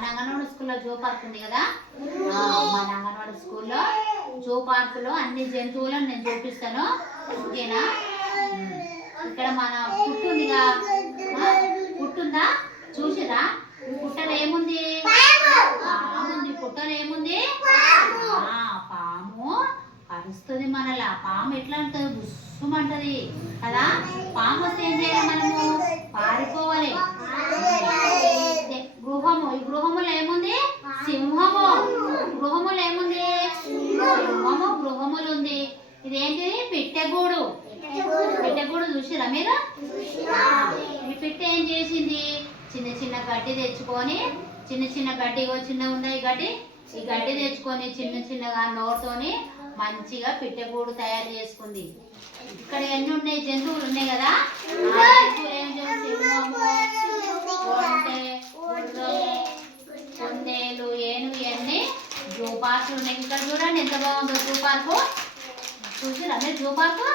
మన అంగన్వాడీ స్కూల్లో zoo park ఉంది కదా, మన అంగన్వాడీ స్కూల్లో జూ పార్కులో అన్ని జంతువులను నేను చూపిస్తాను, ఓకేనా? ఇక్కడ మన పుట్టు ఉందిగా, పుట్టుందా చూసిరా? పుట్టలో ఏముంది? పాము ఉంది. పుట్టలో ఏముంది? పాము కరుస్తుంది మనలా. పాము ఎట్లా ఉంటుంది? బుస్సుమంటది కదా. పాము వస్తే ఏం చేయాలి? మనము పారిపోవాలి. గృహము, ఈ గృహములో ఏముంది? సింహము. గృహములో ఏముంది? సింహము గృహములు ఉంది. ఇదేంటిది? పిట్టెగూడు. పిట్టెగూడు చూసిరా మీరు? ఈ పిట్ట ఏం చేసింది? చిన్న చిన్న గడ్డి తెచ్చుకొని, చిన్న చిన్న గడ్డి చిన్న ఉన్నాయి గడ్డి, ఈ గడ్డి తెచ్చుకొని చిన్న చిన్నగా నోరుతోని మంచిగా పిట్టెగూడు తయారు చేసుకుంది. ఇక్కడ ఎన్ని ఉన్నాయి? జంతువులు ఉన్నాయి కదా. జంతువులు ఏం సింహము, కుందేలు, ఏనుగు, ఇవన్నీ జూ పార్కులు ఉన్నాయి. ఇక్కడ చూడండి ఎంత బాగుందో జూ పార్కు. చూసిరా మీరు జూ పార్కు?